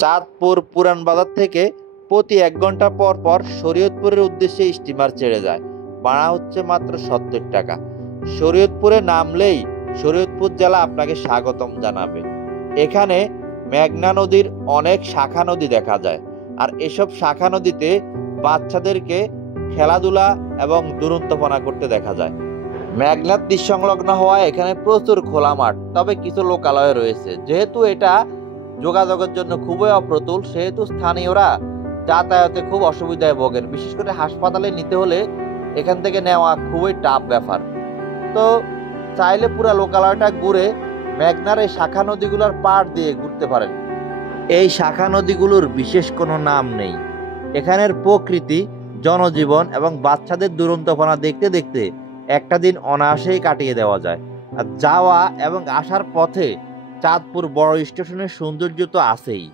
চাঁদপুর পুরান বাজার থেকে প্রতি 1 ঘন্টা পর পর শরীয়তপুরের উদ্দেশ্যে স্টিমার ছেড়ে যায়। ভাড়া হচ্ছে মাত্র 70 টাকা। শরীয়তপুরে নামলেই শরীয়তপুর জেলা আপনাকে স্বাগতম জানাবে। এখানে মেঘনা নদীর অনেক শাখা নদী দেখা যায়, আর এসব শাখা নদীতে বাচ্চাদেরকে খেলাধুলা এবং দুরন্তপনা করতে দেখা যায়। মেঘনার তীর সংলগ্ন হওয়ায় এখানে প্রচুর খোলা মাঠ, তবে কিছু লোকালয় রয়েছে। যেহেতু এটা যোগাযোগের জন্য খুবই অপ্রতুল, সেহেতু স্থানীয়রা যাতায়াতে খুব অসুবিধায় ভোগেন। বিশেষ করে হাসপাতালে নিতে হলে এখান থেকে নেওয়া খুবই টাফ ব্যাপার। তো চাইলে পুরা লোকালয়টা ঘুরে মেঘনার এই শাখা নদীগুলোর পাড় দিয়ে ঘুরতে পারেন। এই শাখা নদীগুলোর বিশেষ কোনো নাম নেই। এখানের প্রকৃতি, জনজীবন এবং বাচ্চাদের দুরন্তপনা দেখতে দেখতে একটা দিন অনায়াসেই কাটিয়ে দেওয়া যায়। আর যাওয়া এবং আসার পথে চাঁদপুর বড় স্টেশনের সৌন্দর্য তো আছেই।